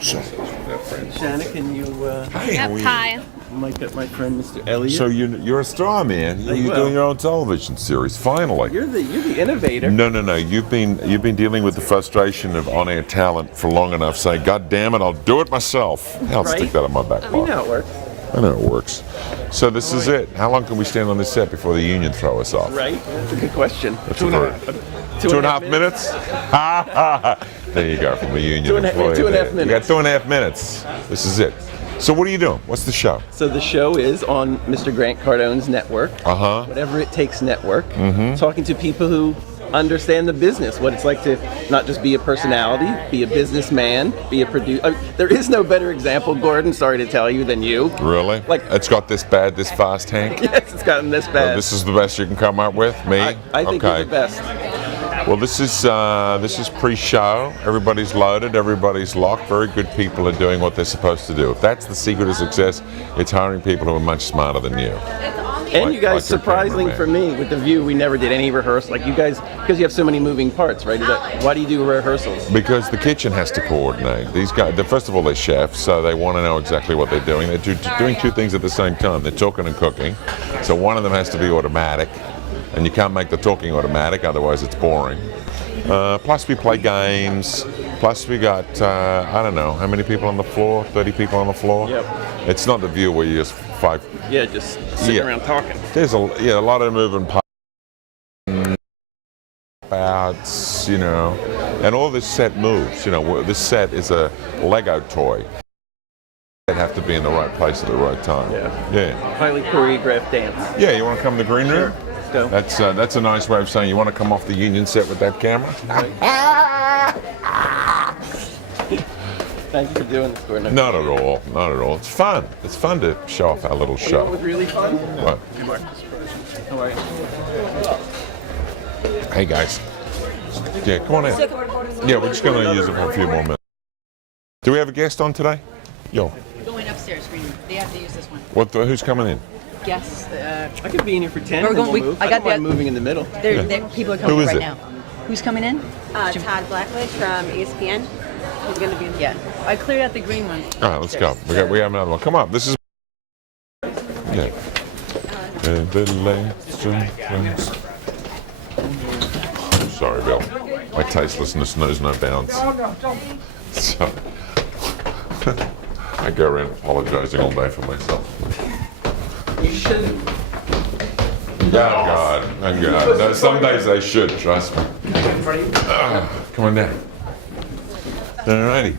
So, Shanna, can you hi, how are you? Hi. mic up my friend Mr. Elliott? So you're a star, man. You're doing your own television series. Finally. You're the innovator. No. You've been dealing with the frustration of on-air talent for long enough. Saying, "God damn it, I'll do it myself." I'll Right. stick that in my back I mean, pocket. how it works. I know it works. So this is it. How long can we stand on this set before the union throw us off? Right? That's a good question. That's Two and a half minutes? There you go, from the union Two and a- employee. 2.5 there. minutes. You got 2.5 minutes. This is it. So what are you doing? What's the show? So the show is on Mr. Grant Cardone's network. Uh-huh. Whatever It Takes network. Talking to people who understand the business, what it's like to not just be a personality, be a businessman, be a producer. There is no better example, Gordon, sorry to tell you, than you. Really? Like- It's got this bad, this fast, Hank? Yes, it's gotten this bad. This is the best you can come up with? Me? I think okay. you're the best. Well, this is pre-show. Everybody's loaded. Everybody's locked. Very good people are doing what they're supposed to do. If that's the secret of success, it's hiring people who are much smarter than you. And Like- you guys, like your surprisingly cameraman. for me, with The View, we never did any rehearsal. Like you guys, because you have so many moving parts, right? Why do you do rehearsals? Because the kitchen has to coordinate. These guys, first of all, they're chefs, so they want to know exactly what they're doing. They're doing two things at the same time. They're talking and cooking. So one of them has to be automatic, and you can't make the talking automatic, otherwise it's boring. Plus we play games. Plus we got, I don't know, how many people on the floor? 30 people on the floor? Yep. It's not The View where you just five. Yeah, just sitting Yeah. around talking. There's a lot of moving parts, and all this set moves. This set is a Lego toy. They have to be in the right place at the right time. Yeah. Highly choreographed dance. Yeah, you want to come to the green room? Go. That's a nice way of saying you want to come off the union set with that camera. Thank you for doing this, Gordon. Not at all. Not at all. It's fun. It's fun to show off our little You know what was show. really fun? What? How are you? Hey guys. Yeah, come on in. Yeah, we're just going to use it for a few more minutes. Do we have a guest on today? Yo. Going upstairs, green room. They have to use this one. Who's coming in? Guests. I could be in here for 10 We're and going- we'll we- move. I got don't mind that- moving in the middle. People are coming Who is right it? now. Who's coming in? Todd Blackwood from ESPN. He's going to be in Yeah. I cleared out the green one. All right, let's go. We have another one. Come on. This is. Yeah. Sorry, Bill. My tastelessness knows no bounds. So, I go around apologizing all day for myself. You shouldn't. Oh God. Oh God. No, some days they should, trust me. Come on down. Alrighty.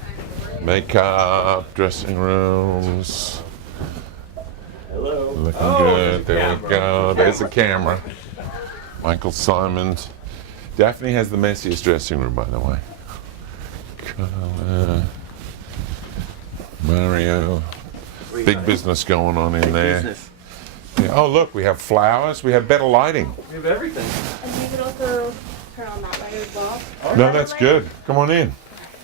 Makeup, dressing rooms. Hello. Looking good. There we go. There's the camera. Michael Simons. Daphne has the messiest dressing room, by the way. Mario. Big business going on in there. Business. Yeah. Oh, look, we have flowers. We have better lighting. We have everything. And you could also turn on that light as well. No, that's good. Come on in.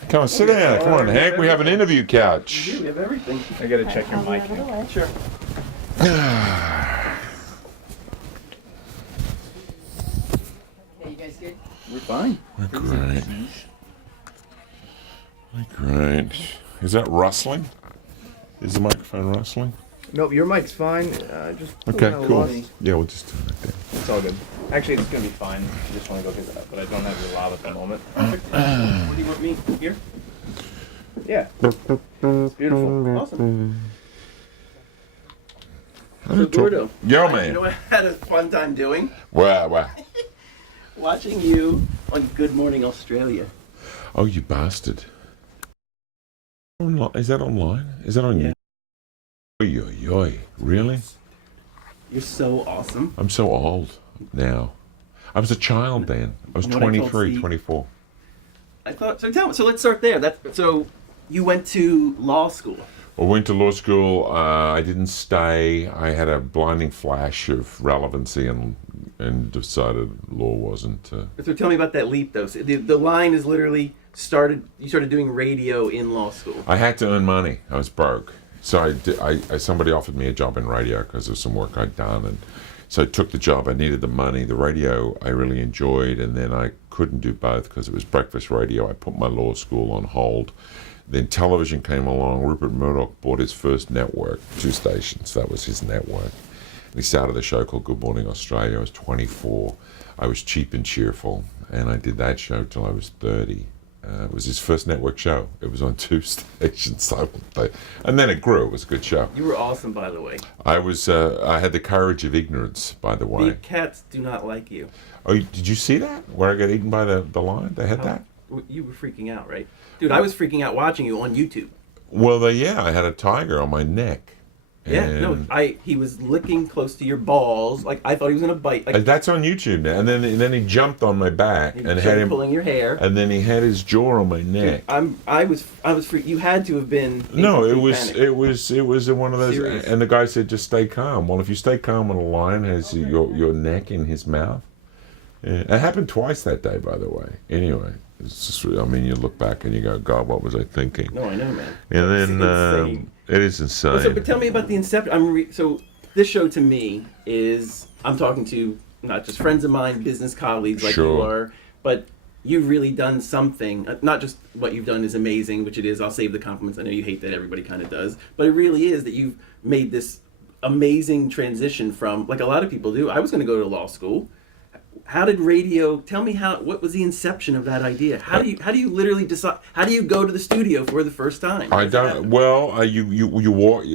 Come on, sit down. Come on, Hank. We have an interview couch. We have everything. I gotta check your mic. Sure. Okay, you guys good? We're fine. Great. Great. Is that rustling? Is the microphone rustling? Nope, your mic's fine. Just Okay, pull it cool. out. Yeah, we'll just do it like that. It's all good. Actually, it's gonna be fine. I just want to go get that, but I don't have your loud at the moment. What do you want me here? Yeah, it's beautiful. Awesome. So Gordo, Yo, you know man. what I had a fun time doing? Wow. Watching you on Good Morning Australia. Oh, you bastard. Is that online? Is that on Yeah. YouTube? Oy. Really? You're so awesome. I'm so old now. I was a child then. I was You know what I told 23, Steve? 24. I thought so. Tell me. So let's start there. So you went to law school. I went to law school. I didn't stay. I had a blinding flash of relevancy and decided law wasn't. So tell me about that leap, though. So the line is literally you started doing radio in law school. I had to earn money. I was broke. So somebody offered me a job in radio because of some work I'd done, and so I took the job. I needed the money. The radio I really enjoyed, and then I couldn't do both because it was breakfast radio. I put my law school on hold. Then television came along. Rupert Murdoch bought his first network, 2 stations. That was his network. And he started a show called Good Morning Australia. I was 24. I was cheap and cheerful, and I did that show till I was 30. It was his first network show. It was on 2 stations, and then it grew. It was a good show. You were awesome, by the way. I had the courage of ignorance, by the way. The cats do not like you. Oh, did you see that? Where I got eaten by the lion? They had that? You were freaking out, right? Dude, I was freaking out watching you on YouTube. Well, I had a tiger on my neck. Yeah, no, he was licking close to your balls. Like, I thought he was gonna bite. Like, that's on YouTube now. And then he jumped on my back he and started pulling your hair. And then he had his jaw on my neck. I was freaked. You had to have been. No, it was panic. one of those. Serious. And the guy said, just stay calm. Well, if you stay calm when a lion has your neck in his mouth, it happened twice that day, by the way. Anyway. It's just, I mean, you look back and you go, God, what was I thinking? No, I know, man. And then insane. It is insane. So, but tell me about the inception. So this show to me is, I'm talking to not just friends of mine, business colleagues like you are, but you've really done something. Not just what you've done is amazing, which it is. I'll save the compliments. I know you hate that, everybody kind of does, but it really is that you've made this amazing transition from, like a lot of people do. I was going to go to law school. How did radio? Tell me what was the inception of that idea? How do you literally decide? How do you go to the studio for the first time? I don't. Well, you walk.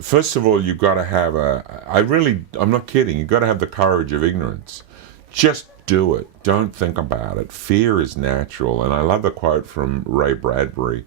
First of all, you got to have I'm not kidding. You got to have the courage of ignorance. Just do it. Don't think about it. Fear is natural. And I love the quote from Ray Bradbury: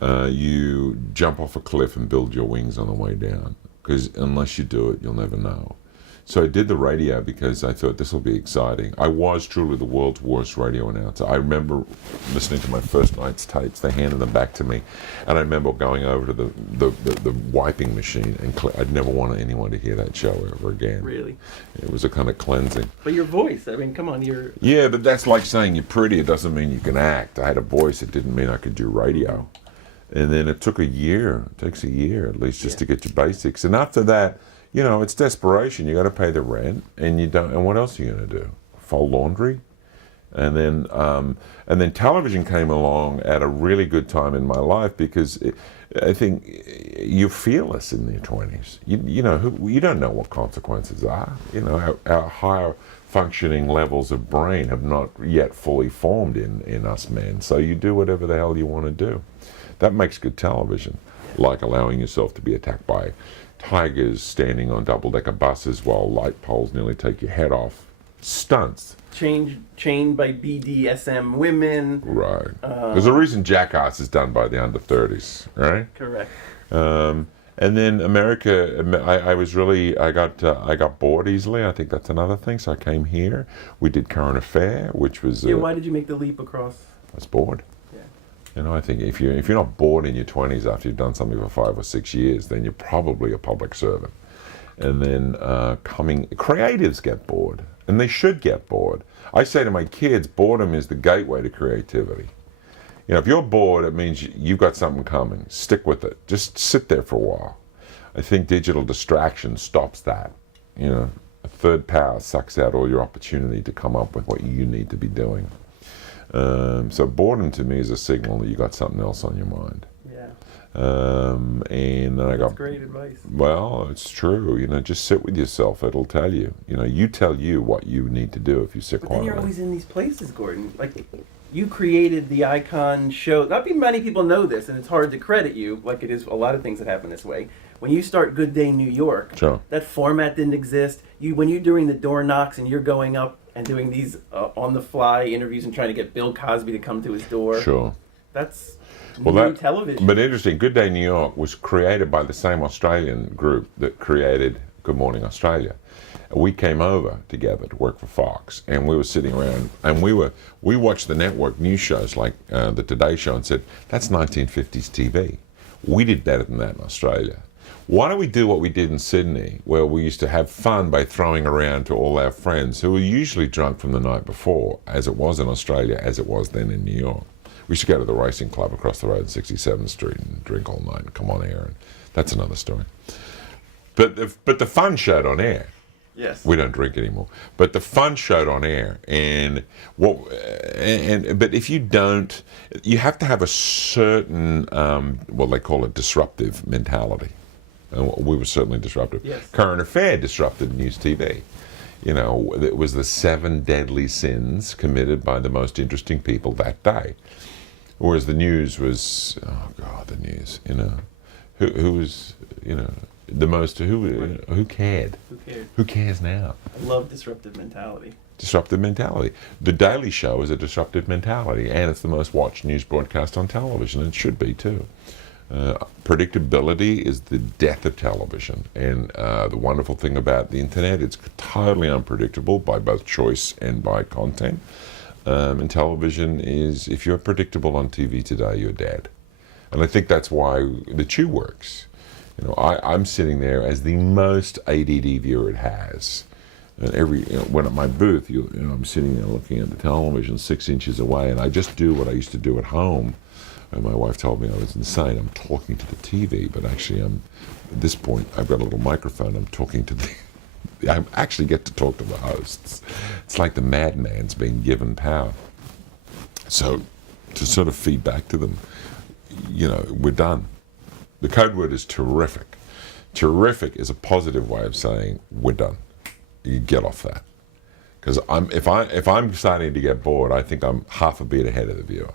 "You jump off a cliff and build your wings on the way down. Because unless you do it, you'll never know." So I did the radio because I thought this will be exciting. I was truly the world's worst radio announcer. I remember listening to my first night's tapes. They handed them back to me, and I remember going over to the wiping machine, and I'd never want anyone to hear that show ever again. Really? It was a kind of cleansing. But your voice, I mean, come on, you're... Yeah, but that's like saying you're pretty. It doesn't mean you can act. I had a voice. It didn't mean I could do radio. And then it took a year. It takes a year at least just to get your basics. And after that, it's desperation. You got to pay the rent, and you don't. And what else are you going to do? Fold laundry, and then television came along at a really good time in my life because I think you're fearless in your 20s. You don't know what consequences are. Our higher functioning levels of brain have not yet fully formed in us men. So you do whatever the hell you want to do. That makes good television, like allowing yourself to be attacked by tigers standing on double-decker buses while light poles nearly take your head off. Stunts. Chained by BDSM women. Right. There's a reason Jackass is done by the under 30s, right? Correct. And then America, I got bored easily. I think that's another thing. So I came here. We did Current Affair, which was... why did you make the leap across? I was bored. I think if you're not bored in your 20s after you've done something for 5 or 6 years, then you're probably a public servant. And then creatives get bored, and they should get bored. I say to my kids, boredom is the gateway to creativity. If you're bored, it means you've got something coming. Stick with it. Just sit there for a while. I think digital distraction stops that. A third power sucks out all your opportunity to come up with what you need to be doing. So boredom to me is a signal that you got something else on your mind. Yeah. And then That's great advice. Well, it's true. Just sit with yourself. It'll tell you. You tell you what you need to do if you sit quietly. But then you're always in these places, Gordon. Like, you created the Icon show. Not many people know this, and it's hard to credit you, like it is a lot of things that happen this way. When you start Good Day New York, sure. That format didn't exist. When you're doing the door knocks and you're going up and doing these on-the-fly interviews and trying to get Bill Cosby to come to his door. Sure. That's new television. But interesting, Good Day New York was created by the same Australian group that created Good Morning Australia. We came over together to work for Fox, and we were sitting around, and we watched the network news shows like the Today Show and said, that's 1950s TV. We did better than that in Australia. Why don't we do what we did in Sydney, where we used to have fun by throwing around to all our friends who were usually drunk from the night before, as it was in Australia, as it was then in New York. We used to go to the racing club across the road on 67th Street and drink all night and come on air, and that's another story. But the fun showed on air. Yes. We don't drink anymore. But the fun showed on air, and but if you don't, you have to have a certain what they call a disruptive mentality. And we were certainly disruptive. Yes. Current Affair disrupted news TV. You know, it was the 7 deadly sins committed by the most interesting people that day. Whereas the news was, oh God, the news. You know, who was, you know, the most, who cared? Who cares? Who cares now? I love disruptive mentality. Disruptive mentality. The Daily Show is a disruptive mentality, and it's the most watched news broadcast on television. It should be too. Predictability is the death of television, and the wonderful thing about the internet, it's totally unpredictable by both choice and by content. And television is, if you're predictable on TV today, you're dead. And I think that's why the Chew works. You know, I'm sitting there as the most ADD viewer it has. And when at my booth, I'm sitting there looking at the television 6 inches away, and I just do what I used to do at home. And my wife told me I was insane. I'm talking to the TV, but actually at this point, I've got a little microphone. I'm talking to I actually get to talk to the hosts. It's like the madman's being given power. So to sort of feed back to them, you know, we're done. The code word is terrific. Terrific is a positive way of saying we're done. You get off that. Because if I'm starting to get bored, I think I'm half a beat ahead of the viewer.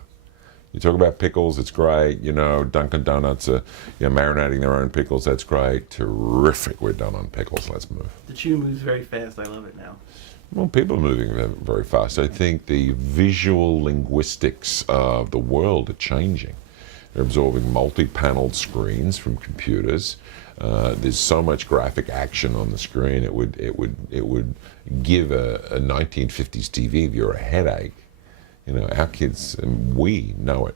You talk about pickles, it's great. You know, Dunkin' Donuts are marinating their own pickles. That's great. Terrific. We're done on pickles. Let's move. The Chew moves very fast. I love it now. Well, people are moving very fast. I think the visual linguistics of the world are changing. They're absorbing multi-paneled screens from computers. There's so much graphic action on the screen. It would give a 1950s TV viewer a headache. You know, our kids, and we know it.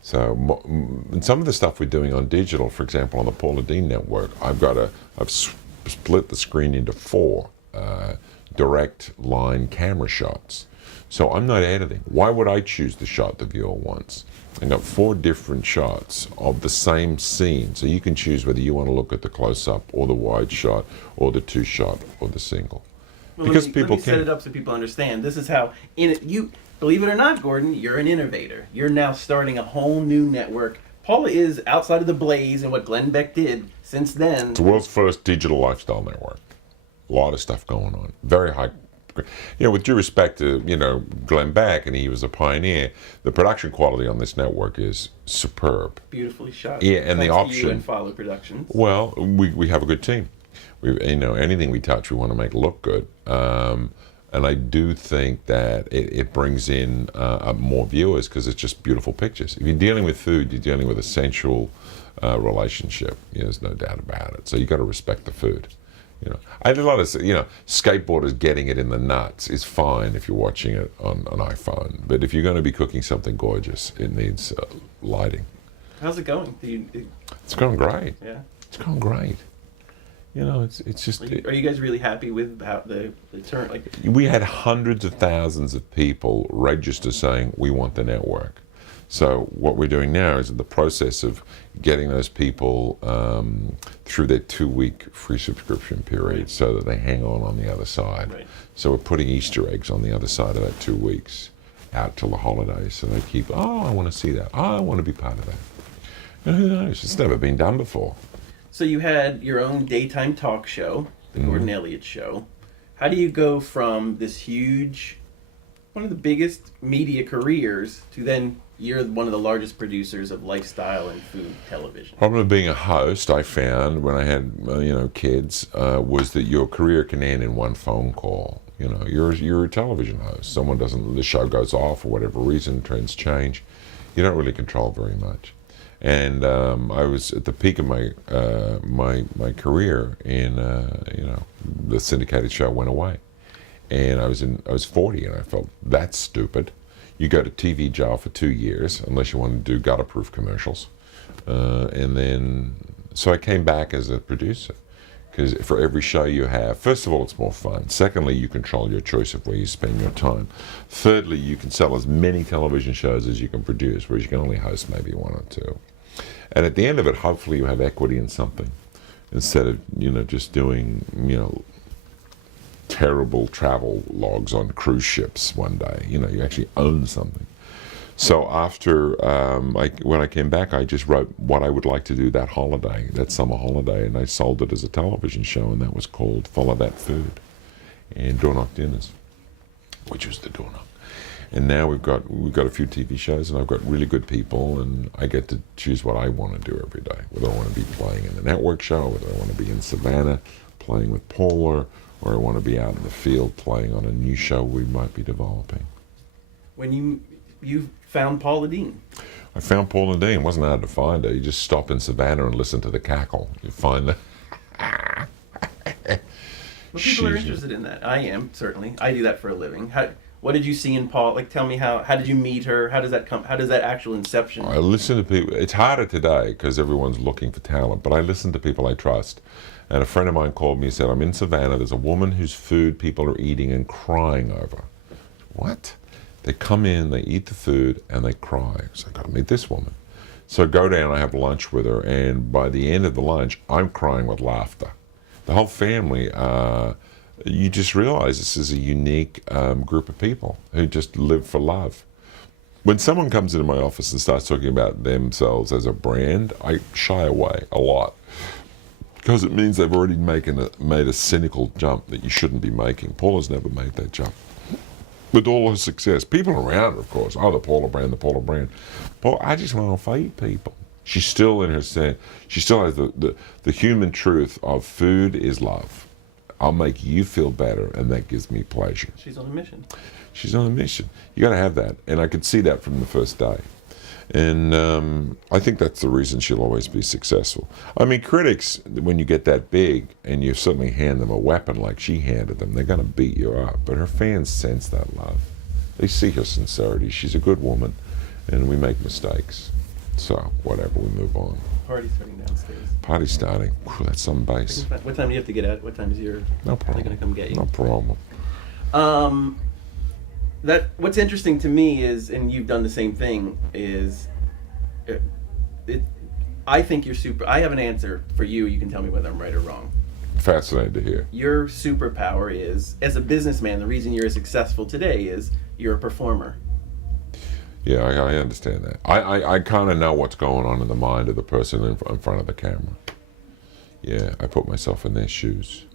So, and some of the stuff we're doing on digital, for example, on the Paula Deen network, I've split the screen into 4 direct line camera shots. So I'm not editing. Why would I choose the shot the viewer wants? I've got 4 different shots of the same scene. So you can choose whether you want to look at the close-up or the wide shot or the 2-shot or the single. Well, because let people me set it up so people understand. This is how, believe it or not, Gordon, you're an innovator. You're now starting a whole new network. Paula is outside of the blaze and what Glenn Beck did since then. It's the world's first digital lifestyle network. A lot of stuff going on. Very high. You know, with due respect to, Glenn Beck, and he was a pioneer, the production quality on this network is superb. Beautifully shot. Yeah, and Thanks the to option. you and Follow Productions. Well, we have a good team. Anything we touch, we want to make look good. And I do think that it brings in more viewers because it's just beautiful pictures. If you're dealing with food, you're dealing with a sensual relationship. There's no doubt about it. So you got to respect the food. I did a lot of, skateboarders getting it in the nuts is fine if you're watching it on an iPhone. But if you're going to be cooking something gorgeous, it needs lighting. How's it going? It's going great. Yeah. It's going great. It's just. Are you guys really happy with how the turn? We had hundreds of thousands of people register saying we want the network. So what we're doing now is in the process of getting those people through their 2-week free subscription period, so that they hang on the other side. Right. So we're putting Easter eggs on the other side of that 2 weeks out till the holidays. So they keep, I want to see that. I want to be part of that. And who knows? It's never been done before. So you had your own daytime talk show, the Gordon Elliott Show. How do you go from this huge, one of the biggest media careers, to then you're one of the largest producers of lifestyle and food television? Problem of being a host, I found when I had kids, was that your career can end in one phone call. You're a television host. The show goes off for whatever reason, trends change. You don't really control very much. And I was at the peak of my my career, and the syndicated show went away, and I was 40, and I felt that's stupid. You go to TV jail for 2 years unless you want to do gutter-proof commercials, and then so I came back as a producer, because for every show you have, first of all, it's more fun. Secondly, you control your choice of where you spend your time. Thirdly, you can sell as many television shows as you can produce, whereas you can only host maybe 1 or 2. And at the end of it, hopefully you have equity in something, instead of just doing terrible travel logs on cruise ships one day. You know, you actually own something. So after, when I came back, I just wrote what I would like to do that holiday, that summer holiday, and I sold it as a television show, and that was called Follow That Food and Door Knock Dinners, which was the door knock. And now we've got a few TV shows, and I've got really good people, and I get to choose what I want to do every day. Whether I want to be playing in the network show, whether I want to be in Savannah playing with Paula, or I want to be out in the field playing on a new show we might be developing. When you found Paula Deen. I found Paula Deen. It wasn't hard to find her. You just stop in Savannah and listen to the cackle. You find her. Well, people are interested in that. I am, certainly. I do that for a living. What did you see in Paul? Like, tell me how did you meet her? How does that come? How does that actual inception? I listen to people. It's harder today because everyone's looking for talent, but I listen to people I trust. And a friend of mine called me and said, I'm in Savannah. There's a woman whose food people are eating and crying over. What? They come in, they eat the food, and they cry. So I got to meet this woman. So I go down, I have lunch with her, and by the end of the lunch, I'm crying with laughter. The whole family, you just realize this is a unique group of people who just live for love. When someone comes into my office and starts talking about themselves as a brand, I shy away a lot because it means they've already made a cynical jump that you shouldn't be making. Paula's never made that jump. With all her success, people around her, of course, the Paula brand, the Paula brand. Paula, I just want to feed people. She's still in her sense. She still has the human truth of food is love. I'll make you feel better, and that gives me pleasure. She's on a mission. She's on a mission. You got to have that, and I could see that from the first day. And I think that's the reason she'll always be successful. I mean, critics, when you get that big and you suddenly hand them a weapon like she handed them, they're going to beat you up. But her fans sense that love. They see her sincerity. She's a good woman, and we make mistakes. So, whatever, we move on. Party's starting downstairs. Party's starting. Whew, that's some base. What time do you have to get out? What time is your... No problem. They're going to come get you. No problem. What's interesting to me is, and you've done the same thing, is I think you're super. I have an answer for you. You can tell me whether I'm right or wrong. Fascinated to hear. Your superpower is, as a businessman, the reason you're successful today is you're a performer. Yeah, I understand that. I kind of know what's going on in the mind of the person in front of the camera. Yeah, I put myself in their shoes,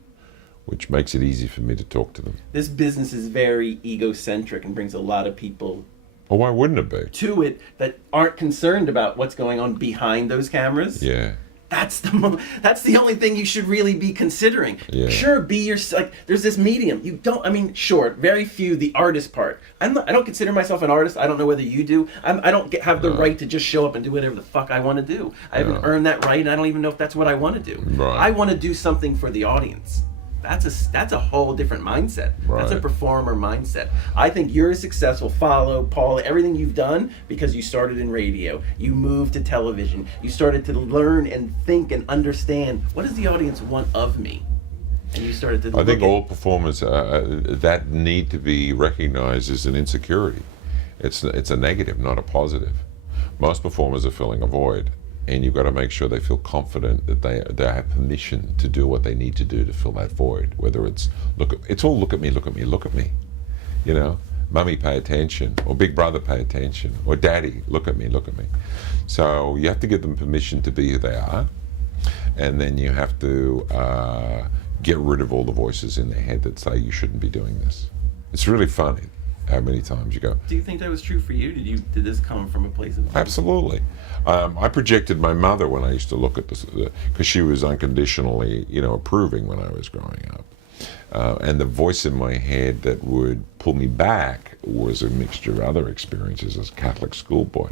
which makes it easy for me to talk to them. This business is very egocentric and brings a lot of people Oh, why wouldn't it be? to it that aren't concerned about what's going on behind those cameras. Yeah. That's the only thing you should really be considering. Yeah. Sure, be your, like, there's this medium. You don't, I mean, sure, very few, the artist part. I don't consider myself an artist. I don't know whether you do. I don't have the right to just show up and do whatever the fuck I want to do. I haven't earned that right, and I don't even know if that's what I want to do. Right. I want to do something for the audience. That's a whole different mindset. Right. That's a performer mindset. I think you're successful. Follow Paula, everything you've done because you started in radio. You moved to television. You started to learn and think and understand, what does the audience want of me? And you started to. I think all performers that need to be recognized as an insecurity. It's a negative, not a positive. Most performers are filling a void. And you've got to make sure they feel confident that they have permission to do what they need to do to fill that void. Whether it's look at me, look at me, look at me. You know, mummy, pay attention, or big brother, pay attention, or daddy, look at me, look at me. So you have to give them permission to be who they are, and then you have to get rid of all the voices in their head that say you shouldn't be doing this. It's really funny how many times you go. Do you think that was true for you? Did this come from a place of... Absolutely. I projected my mother when I used to look at this, because she was unconditionally, approving when I was growing up. And the voice in my head that would pull me back was a mixture of other experiences as a Catholic schoolboy.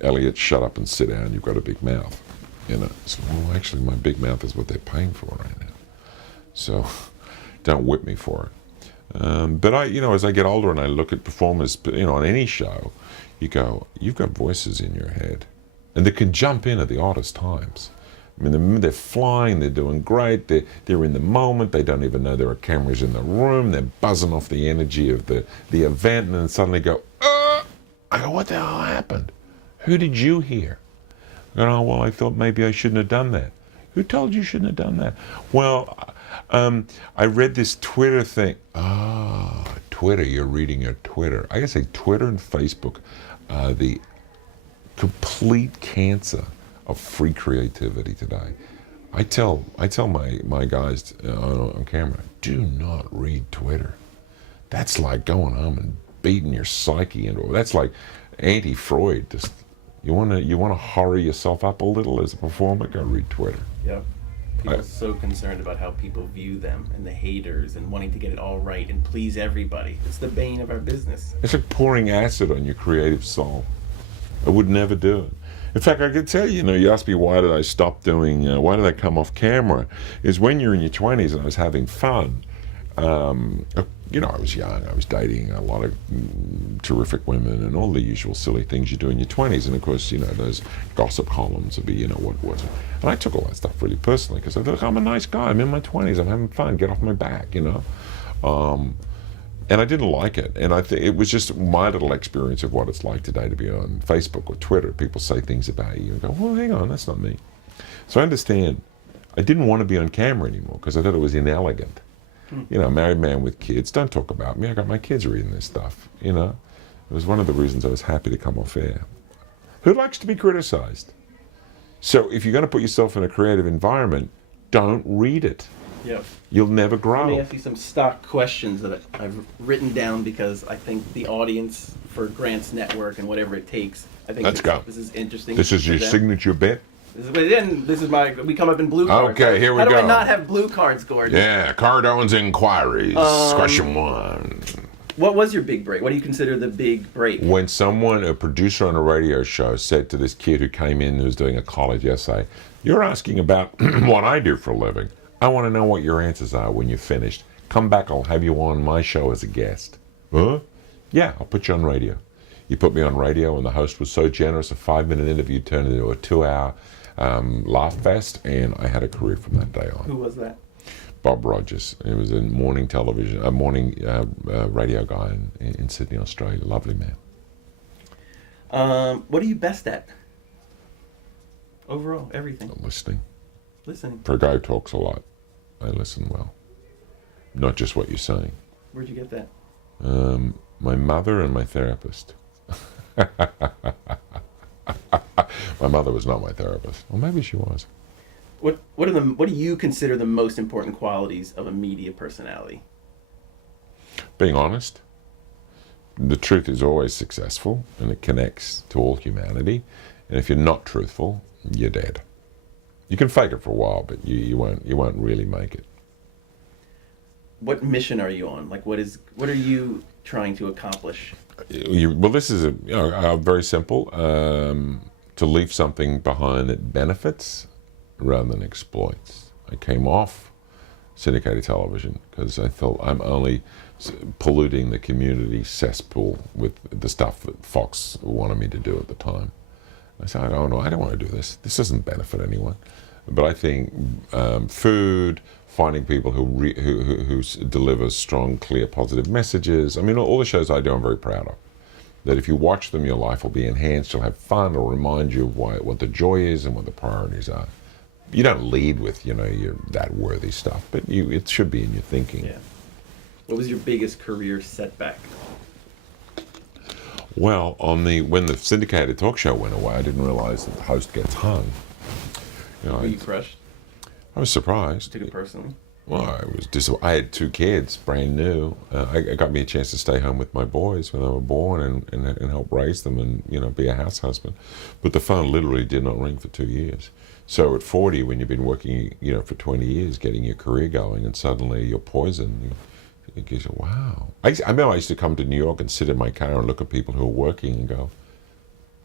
Elliott, shut up and sit down, you've got a big mouth. So, well, actually my big mouth is what they're paying for right now. So don't whip me for it. But as I get older and I look at performers, on any show, you go, you've got voices in your head, and they can jump in at the oddest times. I mean, they're flying, they're doing great, they're in the moment, they don't even know there are cameras in the room, they're buzzing off the energy of the event, and then suddenly go, I go, what the hell happened? Who did you hear? I go, oh, well, I thought maybe I shouldn't have done that. Who told you shouldn't have done that? Well, I read this Twitter thing. Ah, Twitter, you're reading your Twitter. I gotta say, Twitter and Facebook are the complete cancer of free creativity today. I tell my guys on camera, do not read Twitter. That's like going home and beating your psyche into it. That's like anti-Freud. Just you wanna hurry yourself up a little as a performer, go read Twitter. Yep. People are so concerned about how people view them and the haters and wanting to get it all right and please everybody. It's the bane of our business. It's like pouring acid on your creative soul. I would never do it. In fact, I could tell you, you asked me why did I stop doing, why did I come off camera, is when you're in your 20s and I was having fun, I was young, I was dating a lot of terrific women and all the usual silly things you do in your 20s, and of course, those gossip columns would be, what was it? And I took all that stuff really personally because I thought, I'm a nice guy, I'm in my 20s, I'm having fun, get off my back, and I didn't like it, and I think it was just my little experience of what it's like today to be on Facebook or Twitter. People say things about you and go, well, hang on, that's not me. So I understand. I didn't want to be on camera anymore because I thought it was inelegant. Married man with kids, don't talk about me. I got my kids reading this stuff, It was one of the reasons I was happy to come off air. Who likes to be criticized? So if you're going to put yourself in a creative environment, don't read it. Yep. You'll never grow. Let me ask you some stock questions that I've written down because I think the audience for Grant's network and whatever it takes, I think Let's go. This is interesting. This is your signature bit? This is we come up in blue cards. Okay, here we How go. do I not have blue cards, Gordon? Yeah, Cardone's inquiries. Question 1. What was your big break? What do you consider the big break? When a producer on a radio show, said to this kid who came in who was doing a college essay, you're asking about what I do for a living. I want to know what your answers are when you're finished. Come back, I'll have you on my show as a guest. Huh? Yeah, I'll put you on radio. You put me on radio, and the host was so generous, a 5-minute interview turned into a 2-hour laugh fest, and I had a career from that day on. Who was that? Bob Rogers. He was a morning television, radio guy in Sydney, Australia. Lovely man. What are you best at? Overall, everything. Listening. Listening. For a guy who talks a lot, I listen well. Not just what you're saying. Where'd you get that? My mother and my therapist. My mother was not my therapist. Well, maybe she was. What do you consider the most important qualities of a media personality? Being honest. The truth is always successful, and it connects to all humanity. And if you're not truthful, you're dead. You can fake it for a while, but you won't really make it. What mission are you on? Like, what are you trying to accomplish? Well, this is very simple. To leave something behind that benefits rather than exploits. I came off syndicated television because I felt I'm only polluting the community cesspool with the stuff that Fox wanted me to do at the time. I said, I don't want to do this. This doesn't benefit anyone. But I think food, finding people who deliver strong, clear, positive messages. I mean, all the shows I do, I'm very proud of. That if you watch them, your life will be enhanced. You'll have fun. It'll remind you of what the joy is and what the priorities are. You don't lead with, your that worthy stuff, but it should be in your thinking. Yeah. What was your biggest career setback? Well, when the syndicated talk show went away, I didn't realize that the host gets hung. Were you crushed? I was surprised. Took it personally? Well, I had 2 kids, brand new. It got me a chance to stay home with my boys when they were born and help raise them and be a house husband. But the phone literally did not ring for 2 years. So at 40, when you've been working for 20 years, getting your career going, and suddenly you're poisoned, you go, wow. I remember I used to come to New York and sit in my car and look at people who are working and go,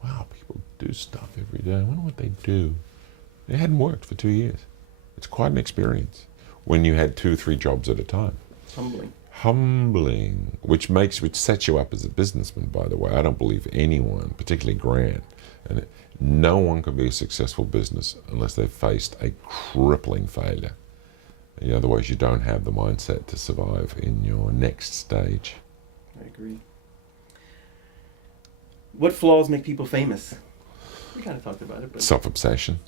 wow, people do stuff every day. I wonder what they do. It hadn't worked for 2 years. It's quite an experience when you had 2 or 3 jobs at a time. Humbling, which sets you up as a businessman, by the way. I don't believe anyone, particularly Grant, and no one can be a successful business unless they've faced a crippling failure. Otherwise, you don't have the mindset to survive in your next stage. I agree. What flaws make people famous? We kind of talked about it, but Self-obsession.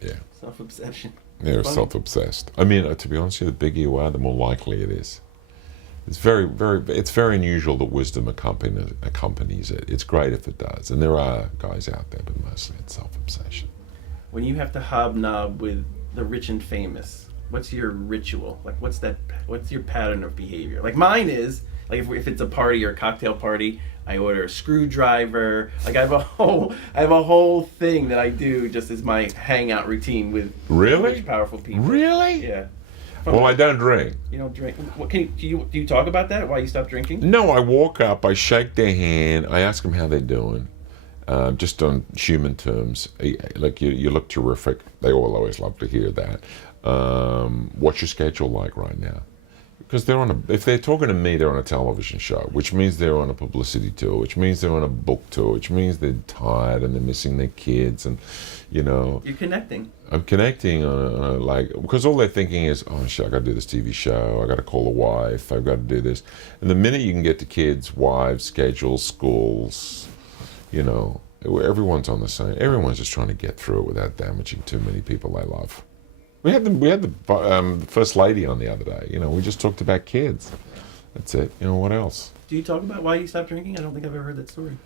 Yeah. Self-obsession. They're Funny. self-obsessed. I mean, to be honest with you, the bigger you are, the more likely it is. It's very unusual that wisdom accompanies it. It's great if it does. And there are guys out there, but mostly it's self-obsession. When you have to hobnob with the rich and famous, what's your ritual? Like, what's your pattern of behavior? Like, mine is, like, if it's a party or a cocktail party, I order a screwdriver. Like, I have a whole thing that I do just as my hangout routine with Really? rich, powerful people. Really? Yeah. Well, I don't drink. You don't drink. What do you talk about that? Why you stopped drinking? No, I walk up, I shake their hand, I ask them how they're doing, just on human terms. Like, you look terrific. They all always love to hear that. What's your schedule like right now? Because if they're talking to me, they're on a television show, which means they're on a publicity tour, which means they're on a book tour, which means they're tired and they're missing their kids, and you're connecting. I'm connecting because all they're thinking is, oh shit, I got to do this TV show, I got to call the wife, I've got to do this. And the minute you can get to kids, wives, schedules, schools, everyone's on the same. Everyone's just trying to get through it without damaging too many people they love. We had the first lady on the other day. We just talked about kids. That's it. What else? Do you talk about why you stopped drinking? I don't think I've ever heard that story.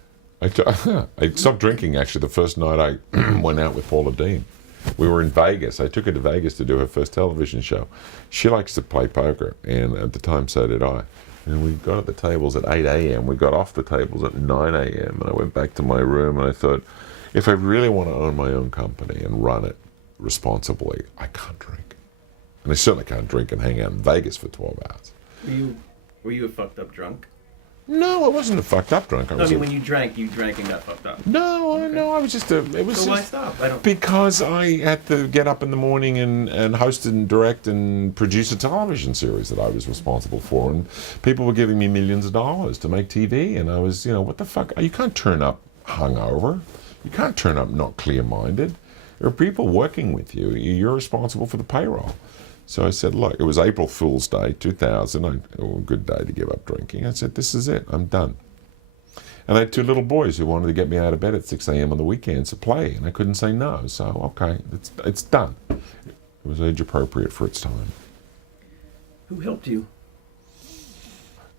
I stopped drinking actually the first night I went out with Paula Deen. We were in Vegas. I took her to Vegas to do her first television show. She likes to play poker, and at the time so did I. And we got at the tables at 8 a.m. We got off the tables at 9 a.m. And I went back to my room and I thought, if I really want to own my own company and run it responsibly, I can't drink. And I certainly can't drink and hang out in Vegas for 12 hours. Were you a fucked up drunk? No, I wasn't a fucked up drunk. When you drank and got fucked up. No, Okay. no, I was just it was So why just stop? because I had to get up in the morning and host and direct and produce a television series that I was responsible for, and people were giving me millions of dollars to make TV, and I was, what the fuck? You can't turn up hungover. You can't turn up not clear-minded. There are people working with you. You're responsible for the payroll. So I said, look, it was April Fool's Day, 2000, a good day to give up drinking. I said, this is it, I'm done. And I had two little boys who wanted to get me out of bed at 6 a.m. on the weekends to play, and I couldn't say no. So, okay, it's done. It was age appropriate for its time. Who helped you?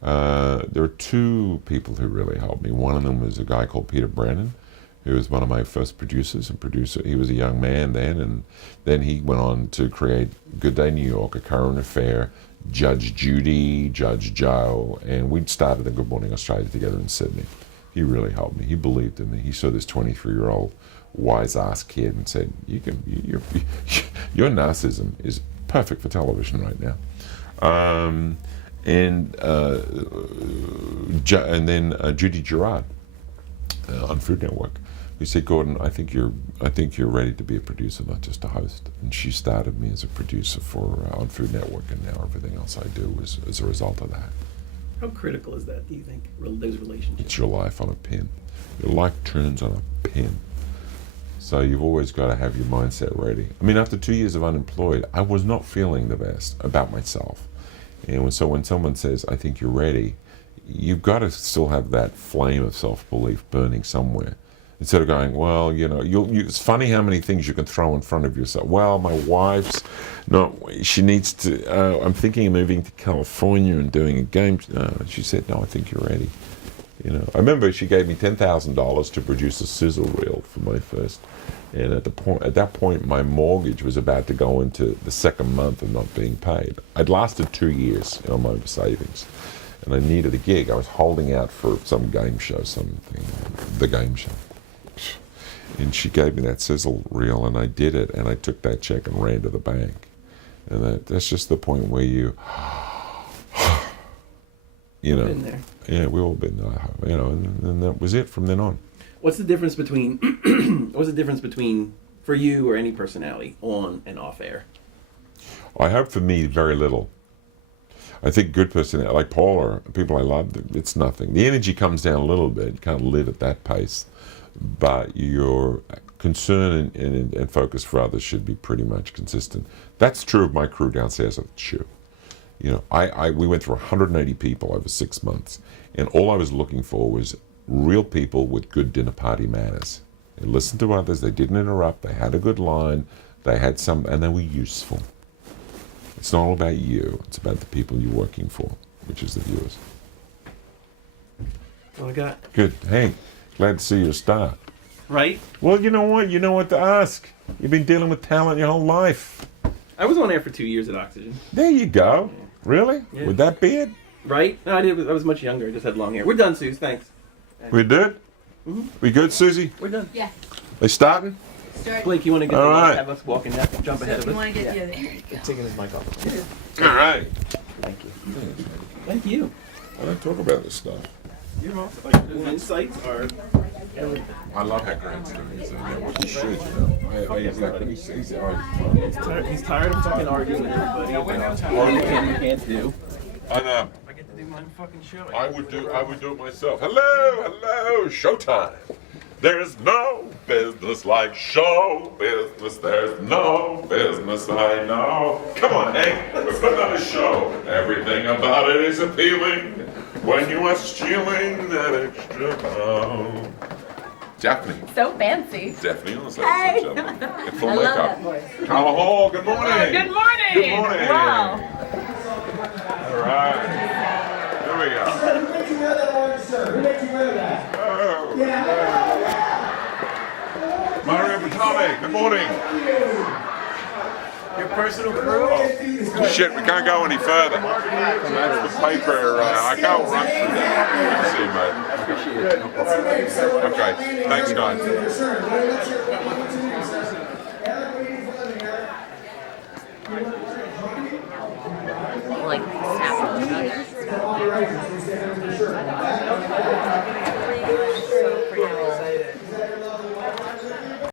There were two people who really helped me. One of them was a guy called Peter Brennan, who was one of my first producers and producer. He was a young man then, and then he went on to create Good Day New York, A Current Affair, Judge Judy, Judge Joe, and we'd started the Good Morning Australia together in Sydney. He really helped me. He believed in me. He saw this 23-year-old wise-ass kid and said, your narcissism is perfect for television right now. And then Judy Gerard on Food Network. We said, Gordon, I think you're ready to be a producer, not just a host. And she started me as a producer on Food Network, and now everything else I do is as a result of that. How critical is that, do you think, those relationships? It's your life on a pin. Your life turns on a pin. So you've always got to have your mindset ready. I mean, after 2 years of unemployed, I was not feeling the best about myself. And when someone says, I think you're ready, you've got to still have that flame of self-belief burning somewhere. Instead of going, well, it's funny how many things you can throw in front of yourself. Well, my wife's she needs to, I'm thinking of moving to California and doing a game. She said, no, I think you're ready. I remember she gave me $10,000 to produce a sizzle reel for my first. And at that point, my mortgage was about to go into the second month of not being paid. I'd lasted 2 years on my savings. And I needed a gig. I was holding out for some game show, the game show. And she gave me that sizzle reel, and I did it, and I took that check and ran to the bank. And that's just the point where Been there. Yeah, we've all been there, and that was it from then on. What's the difference between for you or any personality on and off air? I hope for me, very little. I think good personality, like Paula, people I love, it's nothing. The energy comes down a little bit. You can't live at that pace. But your concern and focus for others should be pretty much consistent. That's true of my crew downstairs at the shoe. We went through 180 people over 6 months, and all I was looking for was real people with good dinner party manners. They listened to others, they didn't interrupt, they had a good line, They had some, and they were useful. It's not all about you. It's about the people you're working for, which is the viewers. What I got? Good. Hey, glad to see you a star. Right? Well, you know what? You know what to ask. You've been dealing with talent your whole life. I was on air for 2 years at Oxygen. There you go. Really? Yeah. With that beard? Right? No, I was much younger. I just had long hair. We're done, Suze. Thanks. We good? We good, Susie? We're done. Yeah. They starting? Start. Blake, you want to get All the right. have us walking down, jump ahead of You us? want to get there you go. Taking his mic off. All right. Thank you. Thank you. I don't talk about this stuff. You're awesome. Like, those insights are everything. I love how grandstanding is. What you should, you know. He's He's tired of fucking arguing with everybody about what you can and can't do. I know. I get to do my fucking show. I would do it myself. Hello, showtime. There's no business like show business. There's no business I know. Come on, Hank, let's put on a show. Everything about it is appealing. When you are stealing that extra pound. Daphne. So fancy. Daphne on the side. Hey. Get full I love that makeup. voice. Carla Hall, good morning. Good morning. Good morning. Wow. All right. Here we go. Who makes you wear that orange shirt? Who makes you wear that? Oh. Yeah. Mario Batali, good morning. Your personal crew? Shit, we can't go any further. The paper, I can't run through that. Good to see you, mate. Okay, thanks, guys. Like snap.